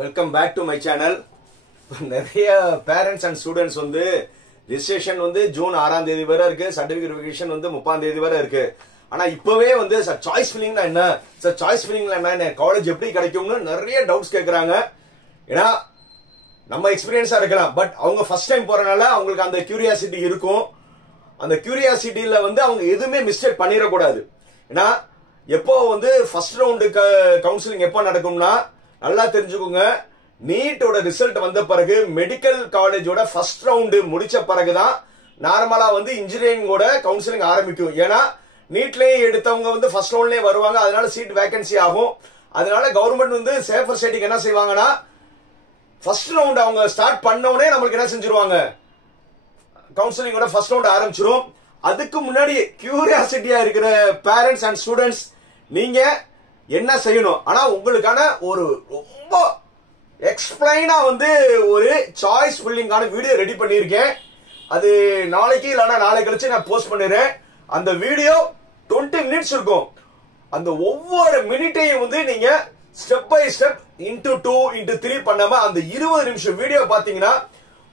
Welcome back to my channel. நிறைய parents and students வந்து registration வந்து ஜூன் 6ஆம் தேதி வரை இருக்கு, சர்டிபிகேட் வெரிஃபிகேஷன் வந்து 30ஆம் தேதி வரை இருக்கு. ஆனா இப்பவே வந்து சார் சாய்ஸ் ஃபில்லிங்னா என்ன, சார் சாய்ஸ் ஃபில்லிங்னா என்ன, காலேஜ் எப்படி கிடைக்கும்னு நிறைய டவுட்ஸ் கேட்கறாங்க. ஏன்னா நம்ம எக்ஸ்பீரியன்ஸா இருக்கலாம், பட் அவங்க ஃபர்ஸ்ட் டைம் போறனால அவங்களுக்கு அந்த கியூரியாசிட்டி இருக்கும். அந்த கியூரியாசிட்டியில வந்து அவங்க எதுவுமே மிஸ்டேக் பண்ணிடக்கூடாது. ஏன்னா எப்போ வந்து ஃபர்ஸ்ட் ரவுண்டு கவுன்சிலிங் எப்போ நடக்கும்னா நல்லா தெரிஞ்சுக்கோங்க. நீட்டோட ரிசல்ட் வந்த பிறகு மெடிக்கல் காலேஜோட ஃபர்ஸ்ட் ரவுண்டு முடிச்ச பிறகுதான் நார்மலா வந்து இன்ஜினியரிங்கோட கவுன்சிலிங் ஆரம்பிக்கும். ஏன்னா நீட்லயே எடுத்தவங்க வந்து ஃபர்ஸ்ட் ரவுண்ட்லயே வருவாங்க, அதனால சீட் வேகன்சி ஆகும். அதனால கவர்மெண்ட் வந்து சேஃபர் ஸ்டடிக்கு என்ன செய்வாங்கன்னா ஃபர்ஸ்ட் ரவுண்ட் அவங்க ஸ்டார்ட் பண்ணவுடனே நம்மளுக்கு என்ன செஞ்சிருவாங்க, கவுன்சிலிங்கோட ஃபர்ஸ்ட் ரவுண்ட் ஆரம்பிச்சிரும். அதுக்கு முன்னாடி கியூரியாசிட்டியா இருக்கிற பேரண்ட்ஸ் அண்ட் ஸ்டூடெண்ட்ஸ் நீங்க என்ன செய்யணும், ஆனா உங்களுக்கான ஒரு ரொம்ப எக்ஸ்பிளைனா வந்து ஒரு சாய்ஸ் ஃபில்லிங்கான வீடியோ ரெடி பண்ணிருக்கேன். அது நாளைக்கு இல்லைன்னா நாளை கழிச்சு நான் போஸ்ட் பண்ணிடுறேன். அந்த வீடியோ 20 மினிட்ஸ் இருக்கும். அந்த ஒவ்வொரு மினிட்டையும் வந்து நீங்க step by step into 2 into 3 பண்ணாம அந்த 20 நிமிஷம் வீடியோ பாத்தீங்கன்னா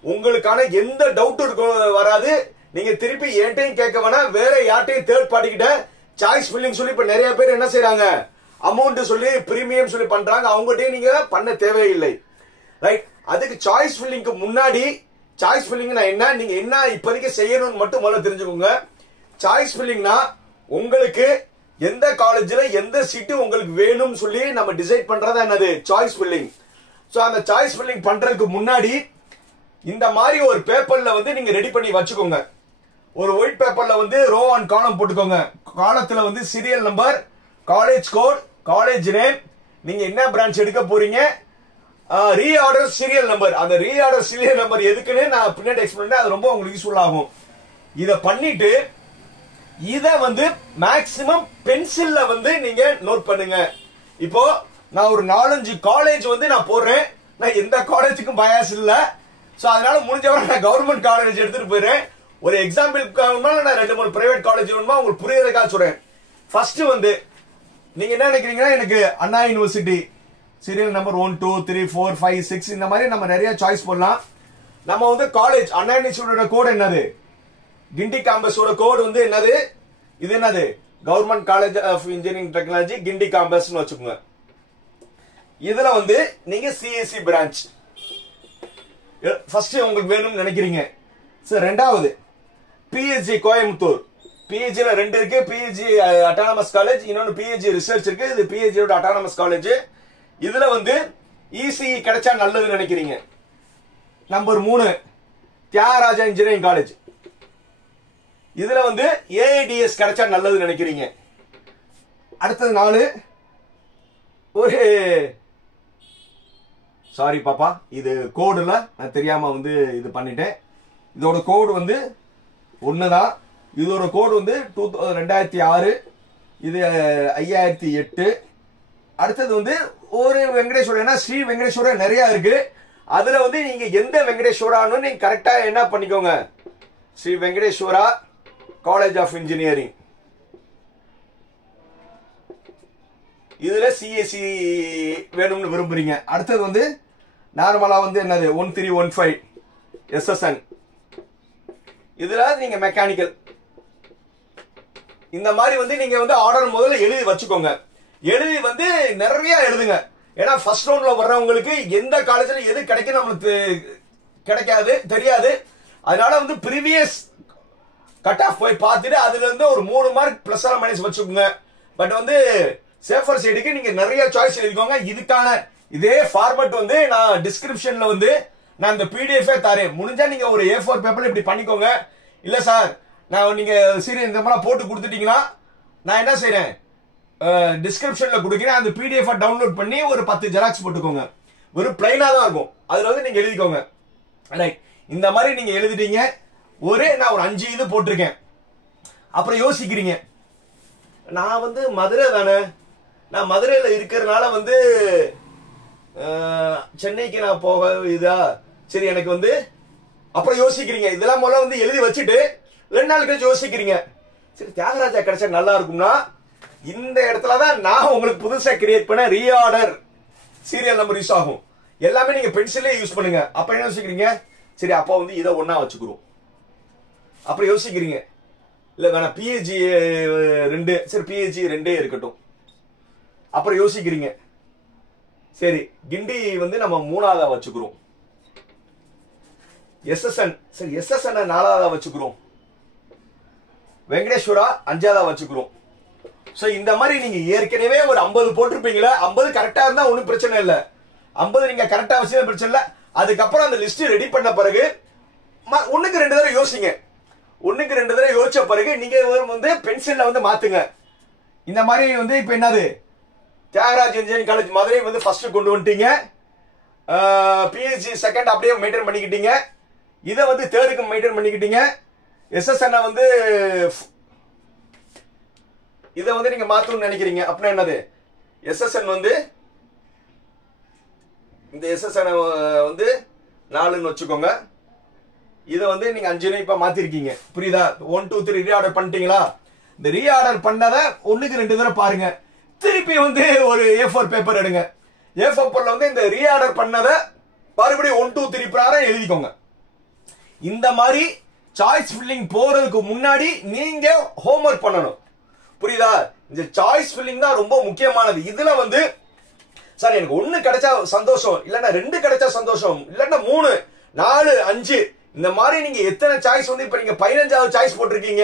உங்களுக்கான எந்த டவுட்டும் வராது. நீங்க திருப்பி என்கிட்டயும் கேட்க வேணாம், வேற யார்ட்டையும் தேர்ட் பார்ட்டி கிட்ட சாய்ஸ் ஃபில்லிங் சொல்லி இப்ப நிறைய பேர் என்ன செய்யறாங்க, அமௌண்ட் சொல்லி பிரீமியம் சொல்லி பண்றாங்க. அவங்ககிட்டயும் நீங்க பண்ண தேவையில்லை. ரைட், அதுக்கு சாய்ஸ் ஃபில்லிங்க்கு முன்னாடி சாய்ஸ் ஃபில்லிங்னா என்ன, நீங்க என்ன இப்போதைக்கு செய்யணும்னு மட்டும் முதல்ல தெரிஞ்சுக்கோங்க. சாய்ஸ் ஃபில்லிங்னா உங்களுக்கு எந்த காலேஜ்ல எந்த சீட்டு உங்களுக்கு வேணும்னு சொல்லி நம்ம டிசைட் பண்றதா என்னது சாய்ஸ் ஃபில்லிங். சோ அந்த சாய்ஸ் ஃபில்லிங் பண்றதுக்கு முன்னாடி இந்த மாதிரி ஒரு பேப்பர்ல வந்து நீங்க ரெடி பண்ணி வச்சுக்கோங்க. ஒரு ஒயிட் பேப்பர்ல வந்து ரோ அண்ட் காலம் போட்டுக்கோங்க. காலத்துல வந்து serial number, college code, college name, நீங்க என்ன பிரான்ச் எடுக்க போறீங்க, ரீஆர்டர் சீரியல் நம்பர். அந்த ரீஆர்டர் சீரியல் நம்பர் எதுக்குன்னு நான் பின்னாடி எக்ஸ்பிளைன் பண்ணேன், அது ரொம்ப உங்களுக்கு யூஸ்ஃபுல் ஆகும். இத பண்ணிட்டு இத வந்து மேக்ஸிமம் பென்சில்ல வந்து நீங்க நோட் பண்ணுங்க. இப்போ நான் ஒரு 4-5 காலேஜ் வந்து நான் போடுறேன். நான் எந்த காலேஜுக்கும் பயாஸ் இல்ல. சோ அதனால முடிஞ்சவரை நான் கவர்மெண்ட் காலேஜ் எடுத்துட்டு போயிடுறேன். ஒரு எக்ஸாம்பிளுக்கு நான் 2-3 பிரைவேட் காலேஜ் வேணுமா உங்களுக்கு புரியறதுக்காக சொல்றேன். ஃபர்ஸ்ட் வந்து நீங்க என்ன நினைக்கிறீங்கன்னா, எனக்கு அண்ணா யூனிவர்சிட்டி சீரியல் நம்பர் 1 2 3 4 5 6 இந்த மாதிரி நம்ம நிறைய சாய்ஸ் போடலாம். நம்ம வந்து காலேஜ் அண்ணா யூனிவர்சிட்டியோட கோட் என்னது, கிண்டி கேம்பஸோட கோட் வந்து என்னது, இது என்னது government college of engineering technology Guindy campus வச்சுக்கோங்க. இதுல வந்து நீங்க சிஎஸ்சி பிரான்ச் ஃபர்ஸ்ட் உங்களுக்கு வேணும்னு நினைக்கிறீங்க. சரி, ரெண்டாவது பிஹெச்டி கோயம்புத்தூர். பிஹெச்டில 2 இருக்கு, பிஹெச்டி அட்டானமஸ் காலேஜ், இன்னொன்னு பிஹெச்டி ரிசர்ச் இருக்கு. இது பிஹெச்டியோட அட்டானமஸ் காலேஜ். இதுல வந்து இசிஇ கிடைச்சா நல்லதுன்னு நினைக்கிறீங்க. Number 3 Thiagaraja engineering college. இதுல வந்து ஏஐடிஎஸ் கிடைச்சா நல்லதுன்னு நினைக்கிறீங்க. அடுத்தது 4 ஒரு சாரி பாப்பா, இது கோடுல நான் தெரியாம வந்து இது பண்ணிட்டேன். இதோட கோடு வந்து ஒண்ணுதான். இதோட கோடு வந்து 2006, இது 5008. அடுத்தது வந்து ஒரு வெங்கடேஸ்வரா, ஸ்ரீ வெங்கடேஸ்வரா நிறைய இருக்கு. அதுல வந்து நீங்க எந்த வெங்கடேஸ்வரான்னு நீங்க கரெக்டா என்ன பண்ணிக்கோங்க, Sri Venkateswara college of engineering. இதுல சிஎஸ்சி வேணும்னு விரும்புறீங்க. அடுத்தது வந்து நார்மலா வந்து என்னது 1315 எஸ்எஸ்என். இதுல நீங்க மெக்கானிக்கல். இந்த மாதிரி வந்து நீங்க வந்து ஆர்டர் முதல்ல எழுதி வச்சுக்கோங்க. எழுதி வந்து நிறைய எழுதுங்க. ஏன்னா ஃபர்ஸ்ட் ரவுண்ட்ல வர்றவங்களுக்கு எந்த காலேஜ்ல எது கிடைக்கும் நம்மளுக்கு கிடைக்காது, தெரியாது. அதனால வந்து ப்ரீவியஸ் கட் ஆஃப் போய் பார்த்துட்டு அதுல இருந்து ஒரு 3 மார்க் பிளஸ் ஆர் மைனஸ் வச்சுக்கோங்க. பட் வந்து சேஃபர் சைடுக்கு நீங்க நிறைய சாய்ஸ் எழுதிக்கோங்க. இதுக்கான இதே ஃபார்மட் வந்து நான் டிஸ்கிரிப்ஷன்ல வந்து நான் இந்த பிடிஎஃப் தரேன். முடிஞ்சா நீங்க ஒரு A4 பேப்பர்ல இப்படி பண்ணிக்கோங்க. இல்ல சார் நான் நீங்க சீரியல் இந்த மாதிரி போட்டு கொடுத்துட்டீங்கன்னா நான் என்ன செய்யறேன், டிஸ்கிரிப்ஷன்ல கொடுக்கிறேன். அந்த பிடிஎஃப் டவுன்லோட் பண்ணி ஒரு 10 ஜெராக்ஸ் போட்டுக்கோங்க. வெறும் பிளைனா தான் இருக்கும். அதுல வந்து நீங்க எழுதிக்கோங்க. ரைட், இந்த மாதிரி நீங்க எழுதிட்டீங்க. நான் ஒரு 5 இது போட்டிருக்கேன். அப்புறம் யோசிக்கிறீங்க, நான் வந்து மதுரை தானே, நான் மதுரையில இருக்கிறதுனால வந்து சென்னைக்கு நான் போக இதா, சரி எனக்கு வந்து அப்புறம் யோசிக்கிறீங்க. இதெல்லாம் முதல்ல வந்து எழுதி வச்சுட்டு 2 நாள் கழிச்சு யோசிக்கிறீங்க, சரி தியாகராஜா கிடைச்சா நல்லா இருக்கும்னா இந்த இடத்துலதான் நான் உங்களுக்கு புதுசா கிரியேட் பண்ண ரீஆர்டர் சீரியல் நம்பர் யூஸ் ஆகும். எல்லாமே நீங்க பென்சிலே யூஸ் பண்ணுங்க. அப்ப என்ன யோசிக்கிறீங்க, சரி அப்ப வந்து இதை ஒன்னா வச்சுக்கிறோம் அப்படி யோசிக்கிறீங்க. இல்ல வேணா பிஹெச்ஜி 2, சரி பிஹெச்ஜி 2 இருக்கட்டும் அப்புறம் யோசிக்கிறீங்க. சரி கிண்டி வந்து நம்ம 3ஆவதா வச்சுக்கிறோம். எஸ்எஸ்என், சரி எஸ்எஸ்என் 4ஆவதா வச்சுக்கிறோம். வெங்கடேஸ்வரா 5ஆவதா வச்சுக்கிறோம். சோ இந்த மாதிரி நீங்க ஏற்கனவே ஒரு 50 போட்டிருப்பீங்களா, 50 கரெக்டா இருந்தா ஒன்னும் பிரச்சனை இல்ல. 50 நீங்க கரெக்டா வச்சா பிரச்சனை இல்ல. அதுக்கப்புறம் அந்த லிஸ்ட் ரெடி பண்ண பிறகு ஒண்ணுக்கு 2 தடவை யோசிங்க. ஒண்ணுக்கு 2 தடவை யோசிச்ச பிறகு நீங்க வந்து பென்சில்ல வந்து மாத்துங்க. இந்த மாதிரி வந்து இப்ப என்னது, தியாகராஜ் இன்ஜினியரிங் காலேஜ் மதுரை வந்து ஃபர்ஸ்ட் கொண்டு வந்துட்டீங்க. பிஹெச்டி செகண்ட் அப்படியே மெயின்டைன் பண்ணிக்கிட்டீங்க. இதை வந்து தேர்டுக்கு மெயின்டைன் பண்ணிக்கிட்டீங்க. எஸ்எஸ்என் வந்து இதை வந்து நீங்க மாத்தணும்னு நினைக்கிறீங்க. அப்படின்னா என்னது, எஸ்எஸ்என் வந்து இந்த எஸ்எஸ்என் வந்து 4ன்னு வச்சுக்கோங்க. இதை வந்து நீங்க 5ன்னு இப்ப மாத்திருக்கீங்க. புரியுதா? 1 2 3 ரீஆர்டர் பண்ணிட்டீங்களா? இந்த ரீஆர்டர் பண்ணதை ஒண்ணுக்கு 2 தடவை பாருங்க. திருப்பி வந்து ஒரு A4 பேப்பர் எடுங்க. A4 பேப்பர்ல வந்து இந்த ரீஆர்டர் பண்ணதை மறுபடியும் 1 2 3 பிரகாரம் எழுதிக்கோங்க. இந்த மாதிரி சாய்ஸ் ஃபில்லிங் போறதுக்கு முன்னாடி நீங்க ஹோம்வொர்க் பண்ணணும். புரியுதா? இந்த சாய்ஸ் ஃபில்லிங் தான் ரொம்ப முக்கியமானது. இதுல வந்து சார் எனக்கு 1 கிடைச்சா சந்தோஷம், இல்லன்னா 2 கிடைச்சா சந்தோஷம், இல்லன்னா 3 4 5 இந்த மாதிரி நீங்க எத்தனை சாய்ஸ் வந்து இப்ப நீங்க 15வது சாய்ஸ் போட்டிருக்கீங்க,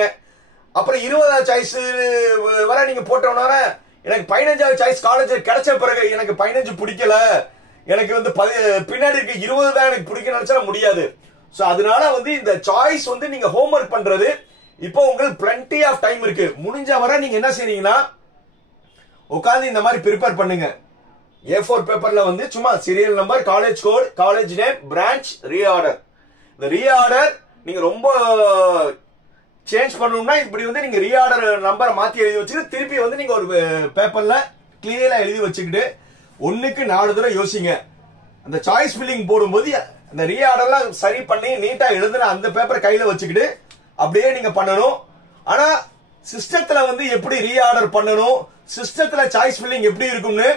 அப்புறம் 20வது சாய்ஸ் வர நீங்க போட்டோம்னா எனக்கு 15வது சாய்ஸ் காலேஜ் கிடைச்ச பிறகு எனக்கு 15 பிடிக்கல, எனக்கு வந்து பின்னாடி இருக்க 20 தான் எனக்கு பிடிக்க நினைச்சா முடியாது. சோ அதனால வந்து இந்த சாய்ஸ் வந்து நீங்க ஹோம்வொர்க் பண்றது இப்போ உங்களுக்கு plenty ஆஃப் டைம் இருக்கு. முடிஞ்ச வரை நீங்க என்ன செய்றீங்கன்னா உட்கார்ந்து இந்த மாதிரி ப்ரிப்பேர் பண்ணுங்க. A4 பேப்பர்ல வந்து சும்மா serial number, college code, college name, branch, reorder. இந்த ரீஆர்டர் நீங்க ரொம்ப சேஞ்ச் பண்ணணும்னா இப்படி வந்து நீங்க ரீஆர்டர் நம்பரை மாத்தி எழுதி வச்சுட்டு திருப்பி வந்து நீங்க ஒரு பேப்பர்ல கிளியரா எழுதி வச்சுக்கிட்டு 1க்கு 4 தடவை யோசிங்க. அந்த சாய்ஸ் ஃபில்லிங் போடும்போது அந்த ரீஆர்டர்லாம் சரி பண்ணி நீட்டா எழுதுன அந்த பேப்பர் கையில வச்சுக்கிட்டு அப்படியே நீங்க பண்ணணும். ஆனா சிஸ்டத்துல வந்து எப்படி ரீஆர்டர் பண்ணணும், சிஸ்டத்துல சாய்ஸ் ஃபில்லிங் எப்படி இருக்கும்னு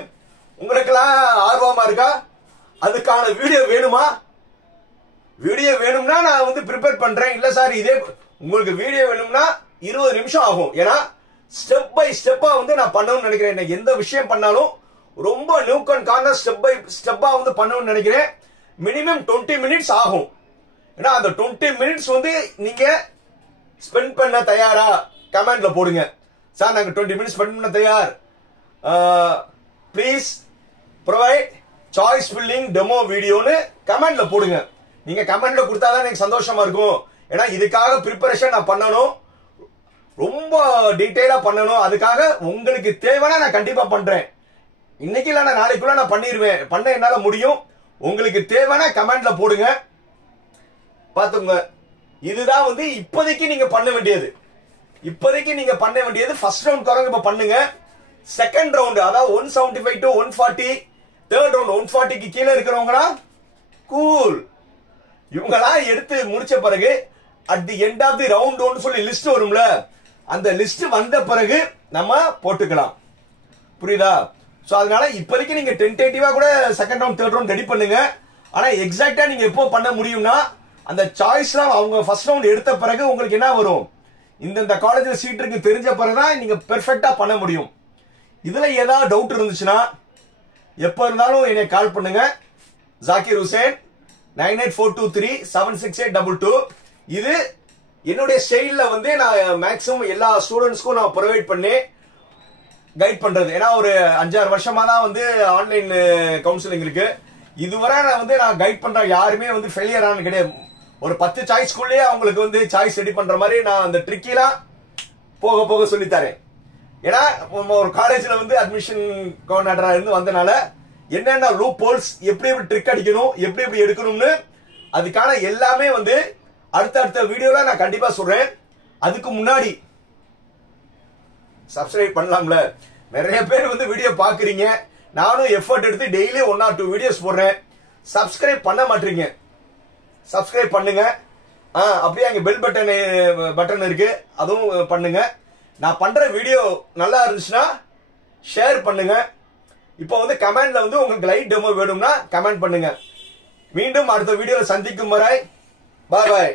உங்களுக்கெல்லாம் ஆர்வமா இருக்கா? அதுக்கான வீடியோ வேணுமா? வீடியோ வேணும்னா நான் வந்து ப்ரிப்பேர் பண்றேன். இல்ல சார் இதே உங்களுக்கு வீடியோ வேணும்னா 20 நிமிஷம் ஆகும். ஏன்னா ஸ்டெப் பை ஸ்டெப்பா வந்து நான் பண்ணணும்னு நினைக்கிறேன். எந்த விஷயம் பண்ணாலும் ரொம்ப nook and corner step by ஸ்டெப்பா வந்து பண்ணணும்னு நினைக்கிறேன். மினிமம் 20 மினிட்ஸ் ஆகும். ஏன்னா அந்த 20 மினிட்ஸ் வந்து நீங்க ஸ்பெண்ட் பண்ண தயாரா? கமெண்ட்ல போடுங்க. சார் நாங்க 20 மினிட்ஸ் ஸ்பெண்ட் பண்ண தயார், please provide choice filling demo வீடியோன்னு கமெண்ட்ல போடுங்க. நீங்க கமெண்ட்ல கொடுத்தாதான் எனக்கு சந்தோஷமா இருக்கும். ஏன்னா இதுக்காக ப்ரிப்பரேஷன் நான் பண்ணணும், ரொம்ப டீடைலா பண்ணணும். அதுக்காக உங்களுக்கு தேவைன்னா நான் கண்டிப்பா பண்றேன். இன்னைக்கு இல்ல நாளைக்குள்ள நான் பண்ணிடுவேன். பண்ண என்னால முடியும். உங்களுக்கு தேவைன்னா கமெண்ட்ல போடுங்க. பாத்துங்க, இதுதான் வந்து இப்போதைக்கு நீங்க பண்ண வேண்டியது. இப்போதைக்கு நீங்க பண்ண வேண்டியது ஃபர்ஸ்ட் ரவுண்ட் குறங்க இப்ப பண்ணுங்க. செகண்ட் ரவுண்ட் அதாவது 175 to 140, தேர்ட் ரவுண்ட் 140க்கு கீழே இருக்கிறவங்களா கூல். இவங்களாம் எடுத்து முடிச்ச பிறகு at the end of the round 1 சொல்லி லிஸ்ட் வரும்ல, அந்த லிஸ்ட் வந்த பிறகு நம்ம போட்டுக்கலாம். புரியுதா? சோ அதனால இப்போதைக்கு நீங்க டென்டேட்டிவா கூட second round third round ready பண்ணுங்க. ஆனா எக்ஸாக்டா நீங்க எப்போ பண்ண முடியும்னா அந்த சாய்ஸ்லாம் அவங்க ஃபர்ஸ்ட் ரவுண்ட் எடுத்த பிறகு உங்களுக்கு என்ன வரும், இந்த காலேஜ்ல சீட் இருக்கு தெரிஞ்ச பிறகுதான் நீங்க பெர்ஃபெக்ட்டா பண்ண முடியும். இதுல ஏதாவது டவுட் இருந்துச்சுன்னா எப்ப இருந்தாலும் என்னை கால் பண்ணுங்க. ஜாகிர் ஹுசேன் 9842376822. இது என்னுடைய ஸ்டைல்ல வந்து நான் மேக்ஸிமம் எல்லா ஸ்டூடெண்ட்ஸ்க்கும் நான் ப்ரொவைட் பண்ணி கைட் பண்றது. ஏன்னா ஒரு 5-6 வருஷமா தான் வந்து ஆன்லைன் கவுன்சிலிங் இருக்கு. இதுவரை நான் கைட் பண்ற யாருமே வந்து ஃபெயிலியர் ஆனது கிடையாது. ஒரு 10 சாய்ஸ்க்குள்ளேயே அவங்களுக்கு வந்து சாய்ஸ் ரெடி பண்ற மாதிரி நான் அந்த ட்ரிக்கெல்லாம் போக போக சொல்லி தரேன். ஏன்னா ஒரு காலேஜ்ல வந்து அட்மிஷன் கோஆர்டினேட்டரா இருந்து வந்தனால என்னென்ன லூப் ஹோல்ஸ், எப்படி எப்படி ட்ரிக் அடிக்கணும், எப்படி எப்படி எடுக்கணும்னு அதுக்கான எல்லாமே வந்து அடுத்த வீடியோல நான் கண்டிப்பா சொல்றேன். அதுக்கு முன்னாடி சப்ஸ்கிரைப் பண்ணலாம்ல. நிறைய பேர் வந்து வீடியோ பாக்குறீங்க, நானும் எஃபர்ட் எடுத்து டெய்லி 1 or 2 வீடியோஸ் போடுறேன். சப்ஸ்கிரைப் பண்ண மாட்டீங்க. சப்ஸ்கிரைப் பண்ணுங்க. அப்படியே அங்க பெல் பட்டன் இருக்கு, அதுவும் பண்ணுங்க. நான் பண்ற வீடியோ நல்லா இருந்துச்சுன்னா ஷேர் பண்ணுங்க. இப்போ வந்து கமெண்ட்ல வந்து உங்களுக்கு லைவ் டெமோ வேணும்னா கமெண்ட் பண்ணுங்க. மீண்டும் அடுத்த வீடியோல சந்திக்கும் வரை பாய் பாய்.